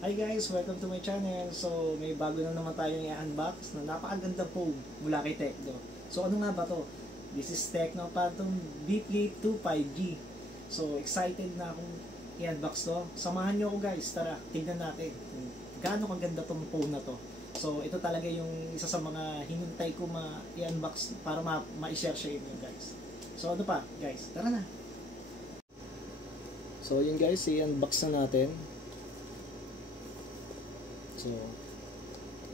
Hi guys! Welcome to my channel. So, may bago na naman tayong i-unbox na napakagandang phone mula kay Tecno. So, ano nga ba to? This is Tecno Phantom B-Play 2 5G. So, excited na akong i-unbox to. Samahan nyo ako guys. Tara, tignan natin kung gaano kaganda tong phone na to. So, ito talaga yung isa sa mga hinintay ko i-unbox para ma-share sa inyo guys. So, ano pa guys? Tara na! So, yun guys, i-unbox na natin. So,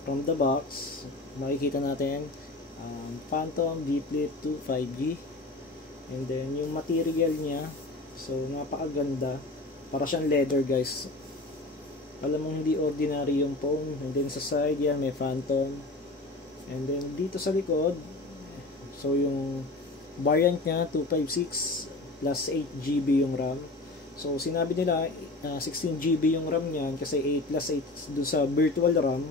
from the box, makikita natin Phantom B-Play 2 5G. And then, yung material niya, so, napakaganda. Para siyang leather, guys. Alam mo, hindi ordinary yung phone. And then, sa side yan, may Phantom. And then, dito sa likod, so, yung variant niya, 256 plus 8GB yung RAM. So, sinabi nila, 16GB yung RAM niyan kasi 8 plus 8 dun sa virtual RAM.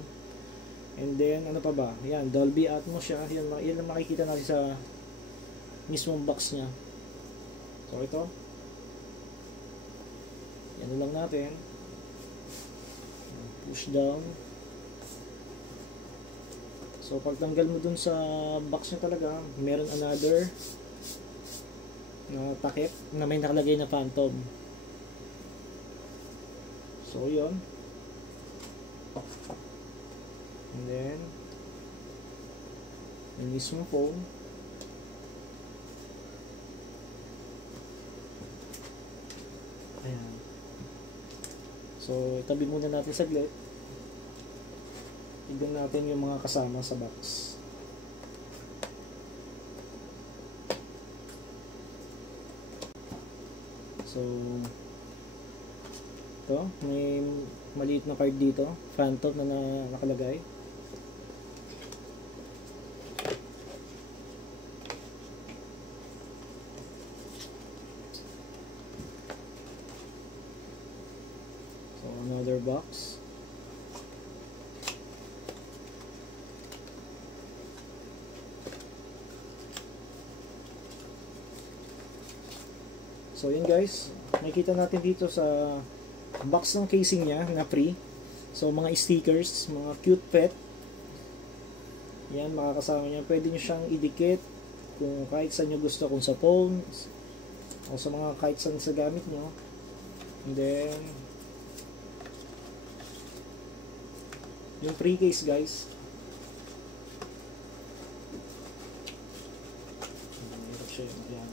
And then, ano pa ba? Yan, Dolby Atmos siya. Yan ang makikita natin sa mismong box niya. So, ito. Yan lang natin. Push down. So, pagtanggal mo dun sa box niya talaga, meron another na takip na may nakalagay na Phantom. So, yun. And then, yung mismo phone. Ayan. So, itabi muna natin saglit. Tignan natin yung mga kasama sa box. So, ito, may maliit na card dito, Phantom na nakalagay. So, another box. So, yun guys, makikita natin dito sa box ng casing niya na free. So, mga stickers, mga cute pet. Yan, makakasama niya. Pwede nyo siyang idikit kung kahit saan nyo gusto, kung sa phone o sa mga kahit saan sa gamit nyo. And then, yung free case guys. Yan.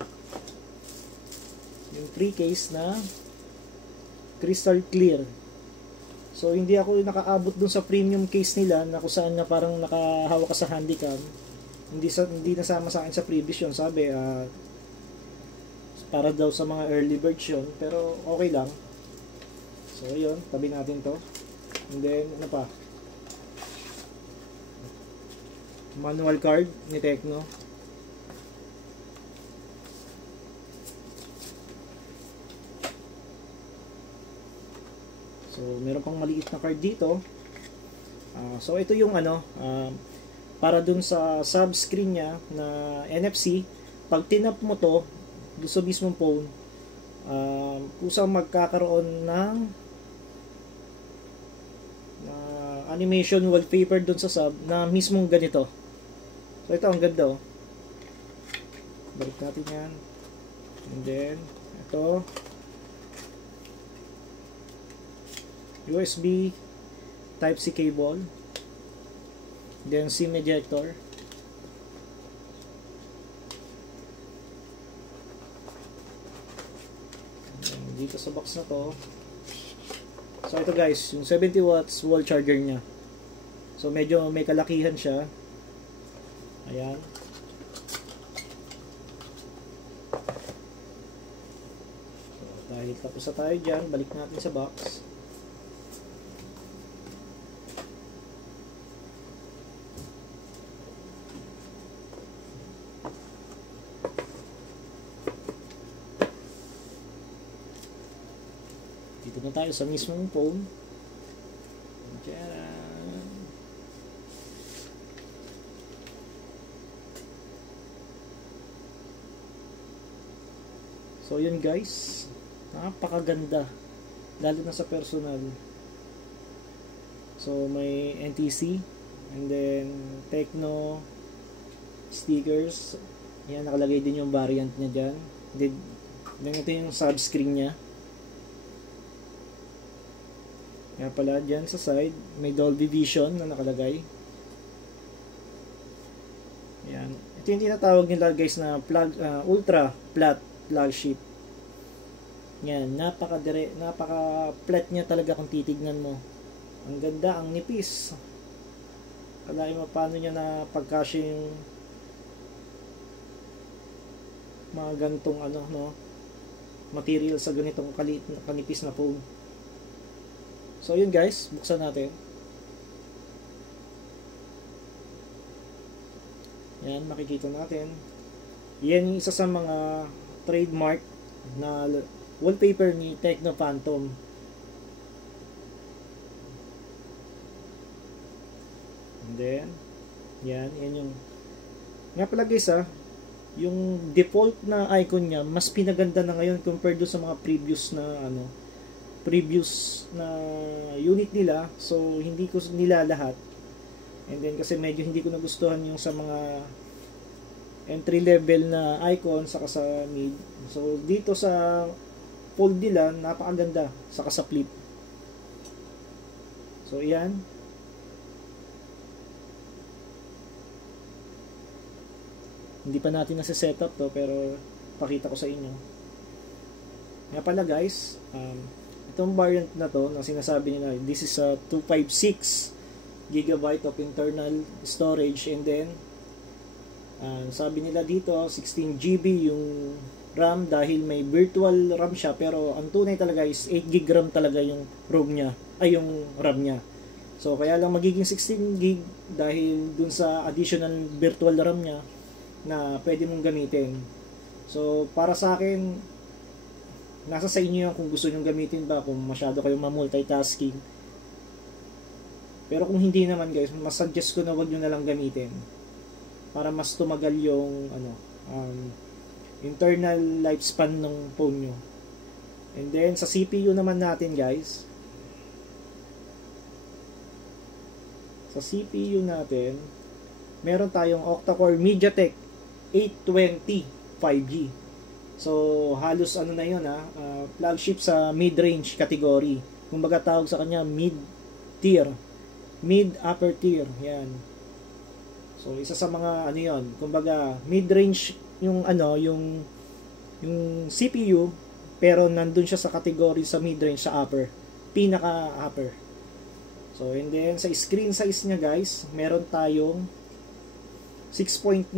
Yung free case na crystal clear. So, hindi ako nakaabot dun sa premium case nila na kung saan na parang nakahawak ka sa handycam. Hindi nasama sa akin sa previous yun. Sabi, para daw sa mga early version. Pero, okay lang. So, yun. Tabi natin to. And then, ano pa? Manual card ni Tecno. So, meron pang maliit na card dito. So, ito yung para dun sa subscreen niya na NFC. Pag tinap mo to, doon sa mismong phone, kusang magkakaroon ng animation wallpaper dun sa sub na mismong ganito. So, ito ang ganda. Balik natin yan. And then, ito. USB Type-C cable, then SIM ejector, and dito sa box na to. So ito guys, yung 70 watts wall charger nya. So medyo may kalakihan siya. Ayan. So dahil tapos na tayo dyan, balik natin sa box. Dito na tayo sa mismong phone. Diyan. So yun guys, napakaganda lalo na sa personal. So may NTC and then Tecno stickers. Yan, nakalagay din yung variant niya dyan. Then ito yung subscreen niya. Kaya pala dyan sa side may Dolby Vision na nakalagay. Yan. Ito yung tinatawag nila guys na ultra flat flagship. Yan, napaka flat niya talaga kung titignan mo. Ang ganda, ang nipis. Kalahin mo paano niya na pagkasya yung mga gantong material sa ganitong kanipis na phone. So yun guys, buksan natin. Yan, makikita natin. Yan yung isa sa mga trademark na wallpaper ni Tecno Phantom. And then, yan yung nga pala guys yung default na icon niya mas pinaganda na ngayon compared do sa mga previous na unit nila. So hindi ko nila lahat, and then kasi medyo hindi ko nagustuhan yung sa mga entry level na icon saka sa mid. So dito sa fold nila napakaganda saka sa flip. So yan, hindi pa natin nasa-setup to pero pakita ko sa inyo. Nga pala guys, itong variant na to na sinasabi nila, this is a 256 GB of internal storage, and then sabi nila dito 16 GB yung RAM dahil may virtual RAM siya, pero ang tunay talaga is 8 GB RAM talaga yung ROM niya, ay yung RAM niya. So kaya lang magiging 16 GB dahil dun sa additional virtual RAM niya na pwede mong gamitin. So para sa akin, nasa sa inyo yan kung gusto nyo gamitin ba, kung masyado kayong ma-multitasking. Pero kung hindi naman guys, mas suggest ko na wag nyo na lang gamitin para mas tumagal yung internal lifespan ng phone nyo. And then sa CPU naman natin guys, sa CPU natin meron tayong octa-core MediaTek 820 5G. So halos na yun flagship sa mid-range category. Kumbaga tawag sa kanya mid-tier, mid-upper tier. Yan. So isa sa mga yun, kumbaga mid-range yung yung CPU, pero nandun siya sa category sa mid-range sa upper, pinaka-upper. So and then sa screen size niya guys, meron tayong 6.9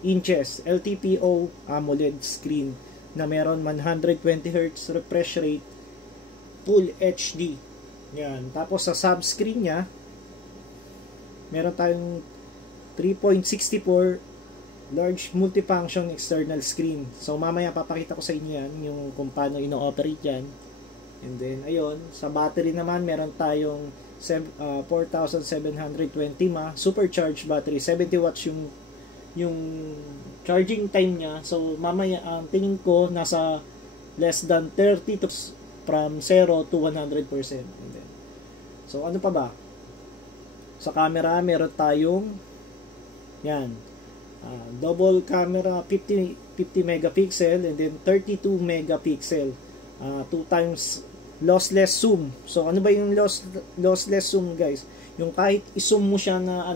inches LTPO AMOLED screen na meron 120Hz refresh rate, Full HD. Yan. Tapos sa subscreen niya, meron tayong 3.64 large multifunction external screen. So mamaya papakita ko sa inyo yan, yung kung paano ino-operate yan. And then ayun, sa battery naman meron tayong 4720 mAh supercharged battery, 70 watts yung charging time niya. So mamaya tingin ko nasa less than 30 to from 0 to 100%. And then, so ano pa ba? Sa camera meron tayong yan, double camera 50 megapixel and then 32 megapixel, 2 times lossless zoom. So ano ba yung lossless zoom guys? Yung kahit i-zoom mo siya na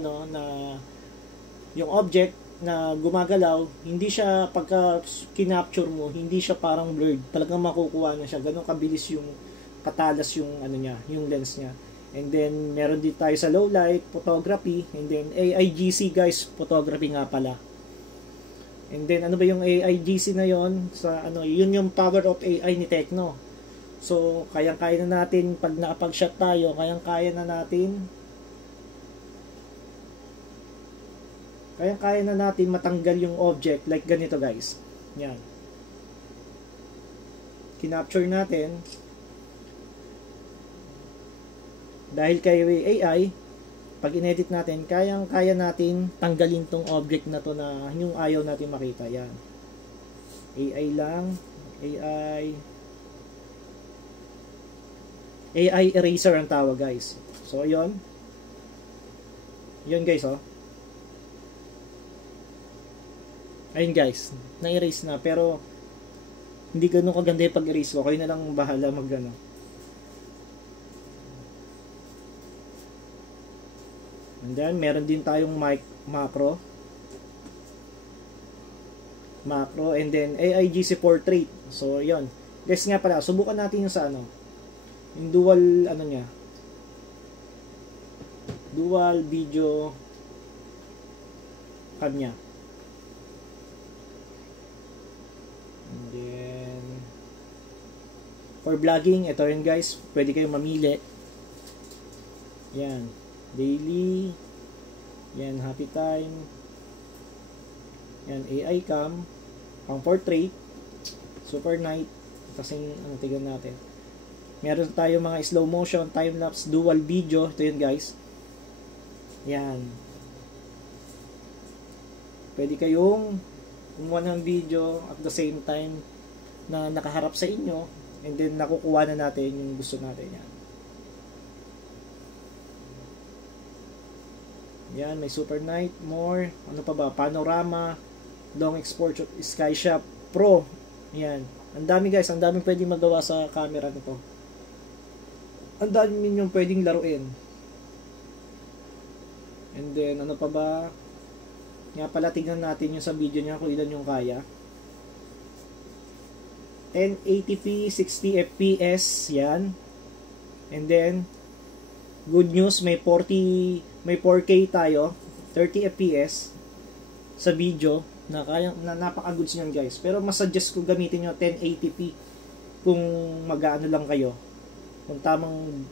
yung object na gumagalaw, hindi siya pagka kinapture mo, hindi siya parang blurred. Talagang makukuha na siya. Ganun kabilis yung katalas yung niya, yung lens niya. And then meron din tayo sa low light photography, and then AIGC guys, photography nga pala. And then ano ba yung AIGC na yon? Sa yun yung power of AI ni Tecno. So kayang-kaya na natin pag nakapag-shot tayo, kayang-kaya na natin matanggal yung object like ganito guys. Yan. Kinapture natin. Dahil kay AI, pag inedit natin, kayang-kaya natin tanggalin tong object na to na yung ayaw natin makita. Yan. AI lang. AI eraser ang tawag guys. So, yun. Yun guys, oh. Ayun guys, na-erase na. Pero, hindi ganun kaganda yung pag-erase ko. Kayo na lang bahala mag-ano. And then, meron din tayong macro. And then, AIGC portrait. So, yun. Guys nga pala, subukan natin yung sa ano. Yung dual, ano niya. Dual video cam niya. And then, for vlogging, ito rin guys, pwede kayong mamili. Yan. Daily. Yan, happy time. Yan, AI cam. Pang portrait. Super night. Kasing, ano, tignan natin. Meron tayo mga slow motion, time-lapse, dual video. Ito yun guys. Yan. Pwede kayong kumuha ng video at the same time na nakaharap sa inyo, and then nakukuha na natin yung gusto natin. Yan. Yan, may super night, more, ano pa ba, panorama, long export, sky shot pro. Yan. Ang dami guys, ang daming pwedeng magawa sa camera nito. Ang dami yung pwedeng laruin. And then, ano pa ba? Nga pala, tignan natin yung sa video niya kung ilan yung kaya. 1080p, 60 fps, yan. And then, good news, may 4K tayo, 30 fps sa video, na napaka-goods niyan guys. Pero mas suggest ko gamitin nyo 1080p kung mag-ano lang kayo. Kung tamang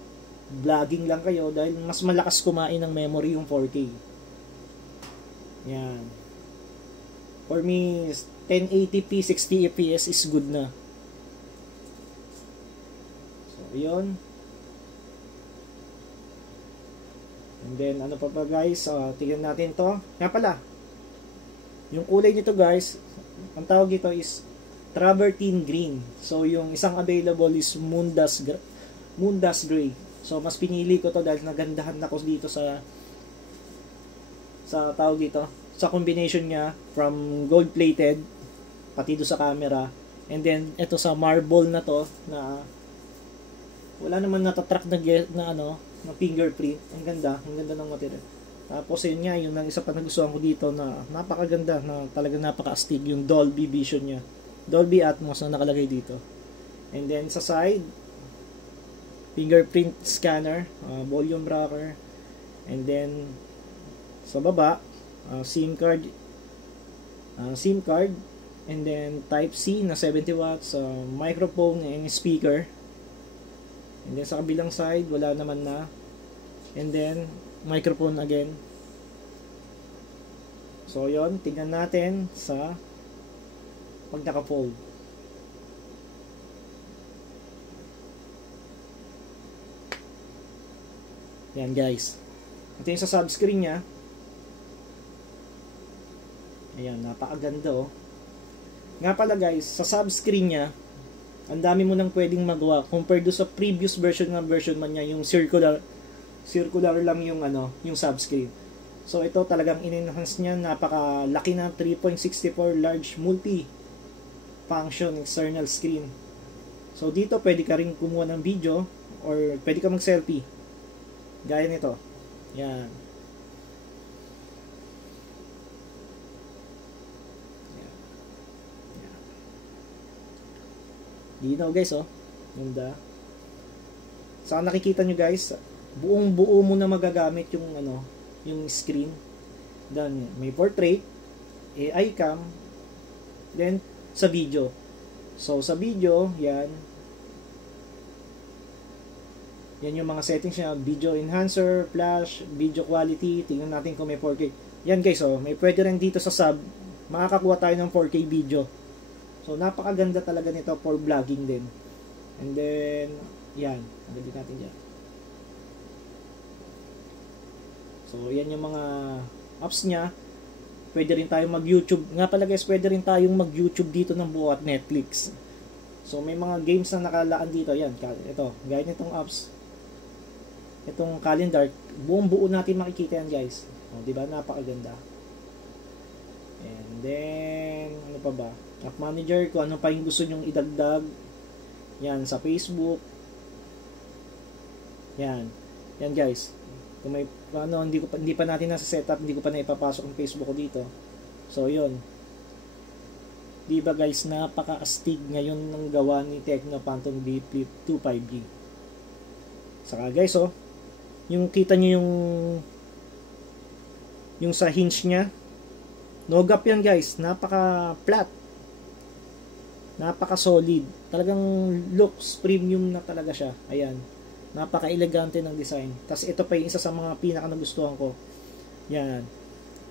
vlogging lang kayo, dahil mas malakas kumain ng memory yung 4K. Yan. For me, 1080p, 60 fps is good na. So, yun. And then, ano pa ba guys? Tignan natin to. Nga pala, yung kulay nito guys, ang tawag dito is travertine green. So, yung isang available is Moondust Gray. So, mas pinili ko to dahil nagandahan ako dito sa tawag dito, sa combination niya from gold plated pati do sa camera, and then ito sa marble na to na wala naman natatrack na ano, na fingerprint. Ang ganda ng material. Tapos yun nga, yung isa pa nagustuhan ko dito na napakaganda, na talagang napaka-astig yung Dolby Vision niya. Dolby Atmos na nakalagay dito. And then sa side, fingerprint scanner, volume rocker, and then sa baba, SIM card, and then Type-C na 70 watts, microphone and speaker. And then sa kabilang side, wala naman na. And then, microphone again. So, yon, tingnan natin sa pag naka-fold. Yan guys. Ito yung sa subscreen niya. Ayan, napakaganda oh. Nga pala guys, sa subscreen niya, ang dami mo nang pwedeng magawa compared do sa previous version man niya, yung circular lang yung ano, yung subscreen. So ito talagang in-enhance niya, napakalaki na 3.64 large multi-function external screen. So dito pwede ka rin kumuha ng video or pwede ka mag-selfie. Gaya nito. Yan. Dito guys oh. Ganda. Saka nakikita nyo guys, buong-buo mo na magagamit yung ano, yung screen. Then may portrait, AI cam, then sa video. So sa video, yan yung mga settings niya, video enhancer, flash, video quality. Tingnan natin kung may 4K. Yan guys oh, may pwede rin dito sa sub, makakakuha tayo ng 4K video. So napakaganda talaga nito for vlogging din. And then yan, nagdit natin dyan. So yan yung mga apps niya. Pwede rin tayong mag-YouTube. Nga pala guys, pwede rin tayong mag-YouTube dito ng buo at Netflix. So may mga games na nakalaan dito. Yan, ito, gaya nitong apps. itong calendar, buong buo natin makikita yan guys. O, diba? Napakaganda. And then, ano pa ba? App Manager, kung ano pa yung gusto nyong idagdag. Yan, sa Facebook. Yan. Yan guys. Kung may, ano, hindi pa natin nasa setup, hindi ko pa na ipapasok ang Facebook ko dito. So, yun. Diba guys, napaka-astig ngayon ng gawa ni Tecno Phantom V Flip 2 5G. Saka guys, oh, yung kita nyo yung sa hinge nya, no gap yan guys, napaka flat, napaka solid, talagang looks premium na talaga siya. Ayan, napaka elegante ng design. Tapos ito pa yung isa sa mga pinaka nagustuhan ko. Yan,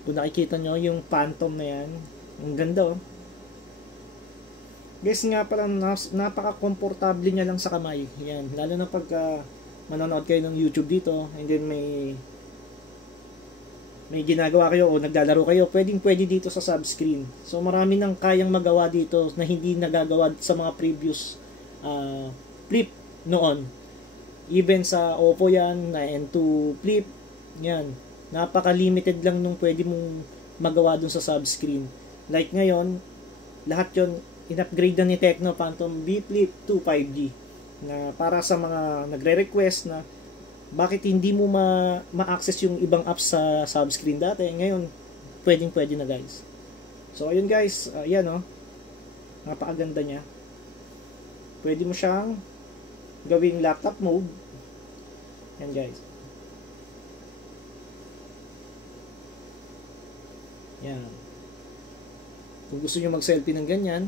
kung nakikita nyo yung Phantom na yan, ang ganda oh guys. Nga pala, napaka komportable niya lang sa kamay. Yan, lalo na pagka manonood kayo ng YouTube dito, and then may ginagawa kayo o naglalaro kayo, pwede dito sa subscreen. So marami nang kayang magawa dito na hindi nagagawa sa mga previous Flip noon. Even sa Oppo yan, na N2 Flip, yan, napaka-limited lang nung pwede mong magawa dun sa subscreen. Like ngayon, lahat yon in-upgrade na ni Tecno Phantom V Flip 2 5G. Na para sa mga nagre-request na bakit hindi mo ma-access yung ibang apps sa subscreen dati, ngayon pwede na guys. So ayun guys, yan oh, napakaganda niya. Pwede mo siyang gawing laptop mode. Yan guys, yan, kung gusto nyo mag selfie ng ganyan,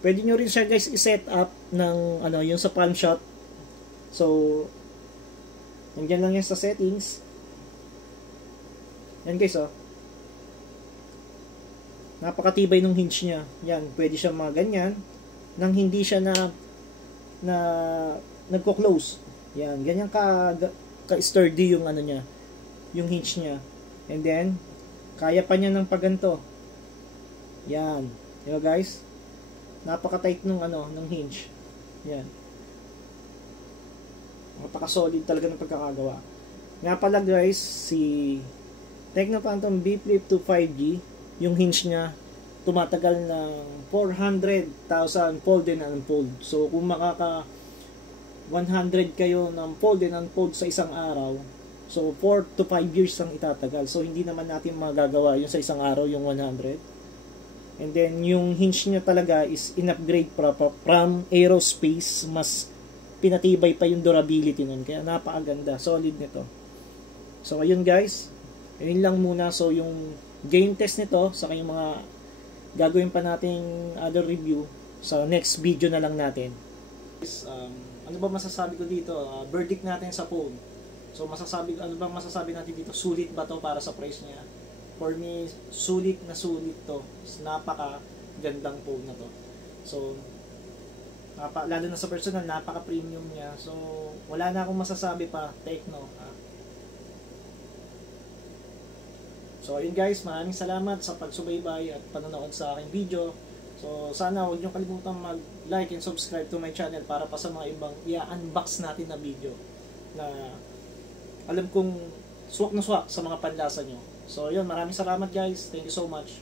pwede nyo rin siya guys i-set up ng ano, yung sa palm shot. So, nandiyan lang yan sa settings. Yan guys oh. Napakatibay ng hinge niya. Yan, pwede siya mga ganyan nang hindi siya na nagko-close. Yan, ganyan ka-sturdy yung ano niya, yung hinge niya. And then, kaya pa niya ng paganto. Yan. Diba guys? Napaka-tight nung ano, ng hinge. Yan. Napaka-solid talaga ng pagkakagawa. Nga pala guys, si Tecno Phantom V Flip 2 5G, yung hinge niya tumatagal ng 400,000 fold and unfold. So kung makaka 100 kayo ng fold and unfold sa isang araw, so 4 to 5 years ang itatagal. So hindi naman natin magagawa yun sa isang araw, yung 100. And then, yung hinge niya talaga is in-upgrade from aerospace. Mas pinatibay pa yung durability nun. Kaya napakaganda. Solid nito. So, ayun guys. Ayun lang muna. So, yung game test nito, saka yung mga gagawin pa nating other review sa next video na lang natin. Ano ba masasabi ko dito? Verdict natin sa phone. So, ano ba masasabi natin dito? Sulit ba to para sa price niya? For me, sulit to. Napaka gandang phone na to. So, lalo na sa personal, napaka premium niya. So, wala na akong masasabi pa. Tecno. So, ayun guys, maraming salamat sa pagsubaybay at panonood sa aking video. So, sana huwag niyo kalimutan mag-like and subscribe to my channel para pa sa mga ibang i-unbox natin na video na alam kong swak na swak sa mga panlasa nyo. So, yun, maraming salamat guys. Thank you so much.